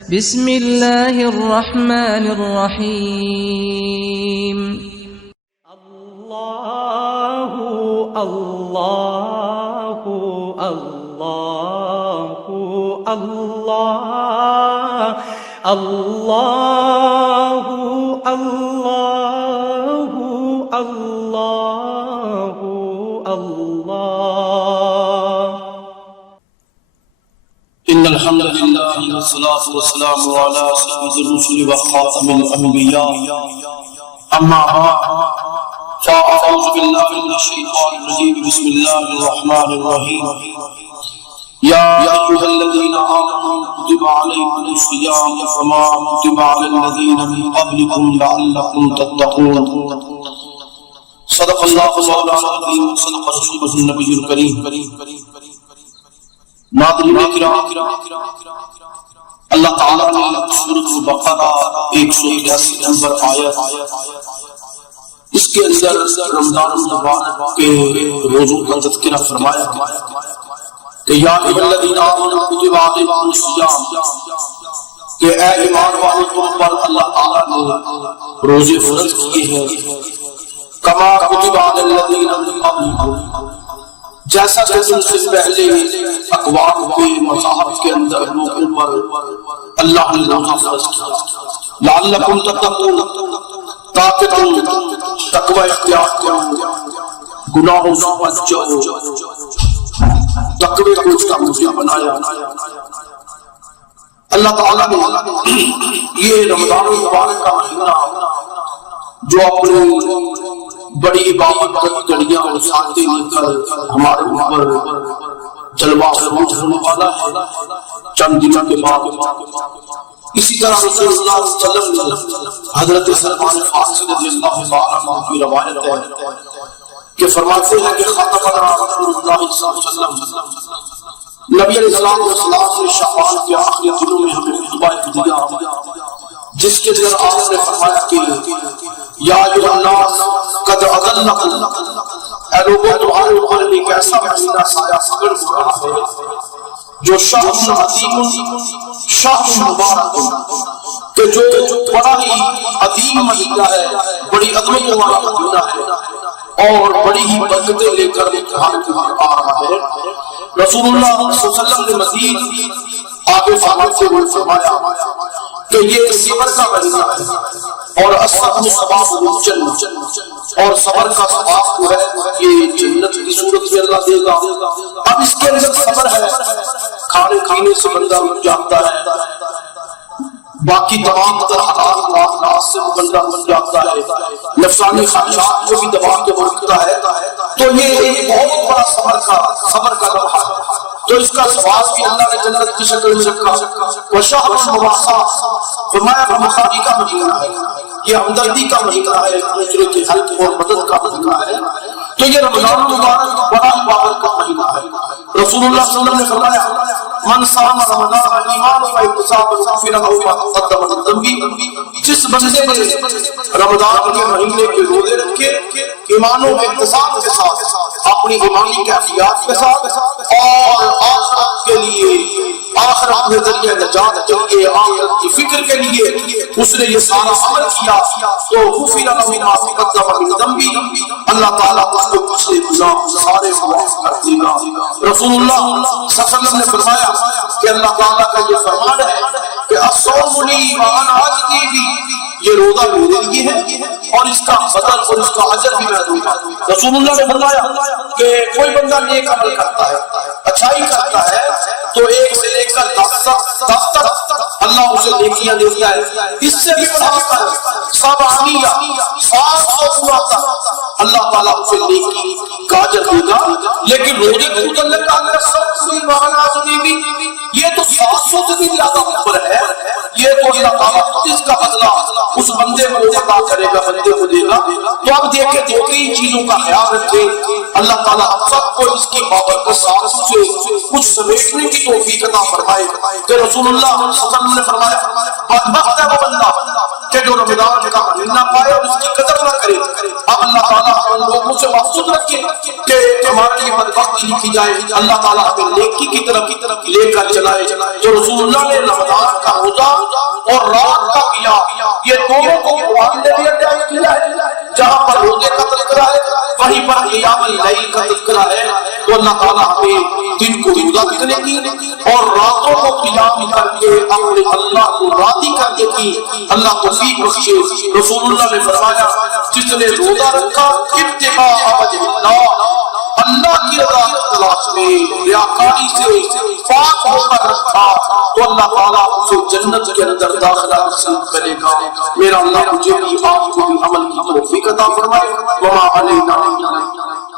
بسم اللہ الرحمن الرحیم اللہ اللہ اللہ اللہ اللہ اللہ اللہ اللہ إن الحمد لله والصلاة والسلام على سيد الرسل وخاتم الأنبياء أما بعد فأعوذ بالله من الشيطان الرجيم بسم الله الرحمن الرحيم يا أيها الذين آمنوا كتب عليكم الصيام كما كتب على الذين من قبلكم لعلكم تتقون صدق الله مولانا العظيم صدق رسوله النبي الكريم ناظرین کرام، اللہ تعالیٰ نے سورۃ البقرہ 183 نمبر آیت اس کے اندر رمضان المبارک کے روزوں کا تذکرہ فرمایا کہ یا ایھا الذین آمنوا کتب علیکم الصیام، کہ اے ایمان والو تم پر اللہ تعالیٰ نے روزے فرض کیے ہیں کما کتب علی الذین من قبلکم، جیسا کہ تم سے پہلے اقوام کے مصاحف کے اندر لوگوں پر اللہ نے روزہ فرض کیا لعلکم تتقون، تاکہ تم تقوی اختیار کرو، گناہوں سے بچ جاؤ، تقوی کو اس کا موضوع بنایا۔ اللہ تعالیٰ نے یہ رمضان المبارک کا مہینہ جو اپنے بڑی عبادت گھڑیاں اور ساتھ لے کر ہمارے اوپر جلوہ افروز ہونے والا ہے چند دنوں کے بعد، اسی طرح رسول اللہ صلی اللہ علیہ وسلم حضرت سلمان فارسی رضی اللہ عنہ کی روایت ہے کہ فرماتے ہیں کہ خطبنا رسول اللہ صلی اللہ علیہ وسلم، نبی علیہ السلام نے شعبان کے آخری دنوں میں ہمیں خطبہ دیا جس کے اندر آپ نے فرمایا کہ یا ایھا الناس قد اضلکم، اے لوگوں تمہارے اوپر ایک ایسا مہینہ سایہ پکڑ رہا ہے جو شہر عظیم شہر مبارک، کہ جو بڑا ہی عظیم مہینہ ہے، بڑی عظمت والا مہینہ ہے اور بڑی ہی برکتیں لے کر تمہارے اوپر آ رہا ہے۔ رسول اللہ صلی اللہ علیہ وسلم نے مزید آگے فرماتے ہوئے فرمایا کہ یہ صبر کا مہینہ ہے اور الصبر ثواب الجنہ، اور صبر کا ثواب جو ہے یہ جنت کی صورت میں اللہ دے گا۔ اب اس کے اندر صبر ہے، کھانے پینے سے بندہ رک جاتا ہے، باقی تمام تر حرام معاملات سے بندہ بن جاتا ہے، نفسانی خواہشات کو بھی دبا کے رکھتا ہے، تو یہ ایک بہت بڑا صبر کا لمحہ ہے، تو اس کا ثواب بھی اللہ نے جنت کی شکل میں رکھا۔ وشہر المواساۃ، فرمایا بخاری کا مہینہ ہے، یہ ہمدردی کا مہینہ ہے، دوسرے کے حلق اور مدد کا مہینہ ہے، تو یہ رمضان المبارک بڑا بابر کا مہینہ ہے۔ رسول اللہ صلی اللہ علیہ وسلم نے فرمایا من صام رمضان ایمانا واحتسابا غفر له ما تقدم من ذنبه، جس بندے نے رمضان کے مہینے کے روزے رکھے ایمان و احتساب کے ساتھ، اپنی ایمانی کیفیات کے ساتھ، اور آخرت کے لیے، آخرت میں ذریعہ نجات کے لیے، آخرت کی فکر کے لیے اس نے یہ سارا عمل کیا، تو غفر له ما تقدم من ذنبه، اللہ تعالیٰ اس کو پچھلے گناہ سارے معاف کر دے گا۔ رسول اللہ صلی اللہ علیہ وسلم نے فرمایا کہ اللہ تعالیٰ کا یہ فرمان ہے کہ الصوم لی وانا اجزی بہ، یہ روزہ میرے لیے ہے اور اس کا بدل اور اس کا اجر بھی میں دوں گا۔ رسول اللہ نے فرمایا کہ کوئی بندہ نیک عمل کرتا ہے، اچھائی کرتا ہے، تو 1 سے لے کر 10 تک اللہ اسے نیکیاں دیتا ہے، اس سے بھی بڑھا کر 700 پورا تک اللہ تعالیٰ اسے نیکی کا اجر دے گا۔ لیکن روزے کے متعلق یہ تو 700 سے بھی زیادہ اوپر ہے، یہ تو اللہ تعالیٰ اس کا بدلہ اس بندے کو عطا کرے گا، بندے کو دے گا۔ تو اب دیکھیں دو تین چیزوں کا خیال رکھیں، اللہ تعالیٰ ہم سب کو اس کی بابر کے ساتھ سے کچھ سمیٹنے کی توفیق عطا فرمائے کہ رسول اللہ صلی اللہ علیہ وسلم نے فرمایا بدبخت ہے وہ بندہ کہ جو رمضان کا مہینہ پائے اور اس کی قدر نہ کرے. اب اللہ تعالیٰ ہم لوگوں سے محفوظ رکھے کہ ہمارے لیے بدبختی لکھی جائے. اللہ تعالیٰ ہمیں نیکی کی طرف لے کر چلائے. جو رسول اللہ نے رمضان کا روزہ اور رات کا کیا، یہ دونوں کو قرآن نے بھی اٹیچ کیا ہے. جہاں پر روزے کا تذکرہ ہے وہیں پر قیام اللیل کا تذکرہ ہے. تو اللہ تعالیٰ ہمیں دن کو روزہ کرنے کی اور راتوں کو قیام کر کے اپنے اللہ کو راضی کرنے کی اللہ توفیق بخشے. رسول اللہ نے فرمایا جس نے روزہ رکھا ابتغاء وجہ اللہ، اللہ کی رضا کی تلاش میں ریاکاری سے پاک ہو کر رکھا تو اللہ تعالیٰ اسے جنت کے اندر داخلہ نصیب کرے گا. میرا اللہ مجھے بھی آپ کو بھی عمل کی توفیق عطا فرمائے. وما علینا الا البلاغ.